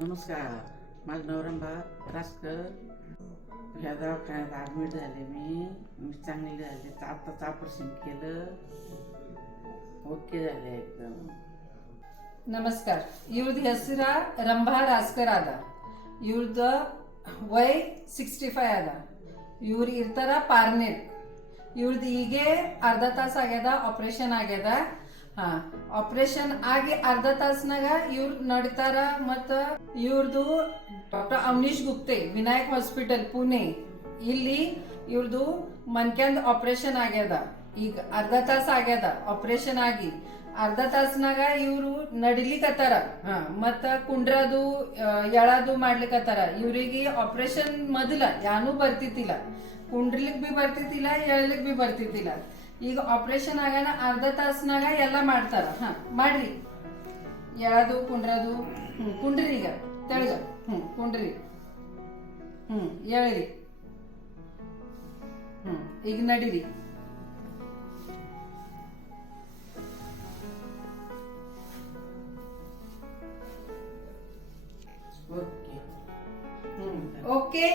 नमस्कार. माझं नवरंबा रासकर. ह्या दवाखान्यात ॲडमिट झाले. मी चांगली झाले. आत्ताच ऑपरेशन केलं. ओके झाले एकदम. ನಮಸ್ಕಾರ. ಇವ್ರದ್ದು ಹೆಸರ ರಂಭಾ ರಾಸ್ಕರ್ ಅದ. ಇವ್ರದ್ದು ವೈ 65 ಅದ. ಇವ್ರು ಇರ್ತಾರ ಪಾರ್ನೇರ್. ಇವ್ರದ್ದು ಹೀಗೆ ಅರ್ಧ ತಾಸು ಆಗ್ಯದ, ಆಪರೇಷನ್ ಆಗ್ಯದ. ಆಪರೇಷನ್ ಆಗಿ ಅರ್ಧ ತಾಸ್ನಾಗ ಇವ್ರು ನಡಿತಾರ. ಮತ್ತ ಇವ್ರದ್ದು ಡಾಕ್ಟರ್ ಅವನೀಶ್ ಗುಪ್ತೆ, ವಿನಾಯಕ್ ಹಾಸ್ಪಿಟಲ್ ಪುಣೆ, ಇಲ್ಲಿ ಇವ್ರದ್ದು ಮನ್ಕ್ಯಾಂದ್ ಆಪರೇಷನ್ ಆಗ್ಯದ. ಈಗ ಅರ್ಧ ತಾಸು ಆಗ್ಯದ ಆಪರೇಷನ್ ಆಗಿ. ಅರ್ಧ ತಾಸ್ನಾಗ ಇವ್ರು ನಡಿಲಿಕತ್ತಾರ. ಮತ್ತ ಕುಂಡ್ರದು ಎಳದು ಮಾಡ್ಲಿಕತ್ತಾರ. ಇವ್ರಿಗೆ ಆಪರೇಷನ್ ಮೊದಲ ಯಾನೂ ಬರ್ತಿತ್ತಿಲ್ಲ. ಕುಂಡ್ರಲಿಕ್ ಬಿ ಬರ್ತಿತ್ತಿಲ್ಲ, ಎಳಲಿಕ್ ಬಿ ಬರ್ತಿತ್ತಿಲ್ಲ. ಈಗ ಆಪರೇಷನ್ ಆಗಾನ ಅರ್ಧ ತಾಸ್ನಾಗ ಎಲ್ಲ ಮಾಡ್ತಾರ. ಮಾಡ್ರಿ, ಎಳದು ಕುಂಡ್ರದು. ಕುಂಡ್ರಿ, ಈಗ ತೆಳಗ ಕುಂಡ್ರಿ, ಎಳ್ರಿ, ಈಗ ನಡೀರಿ. ओके. ಓಕೆ.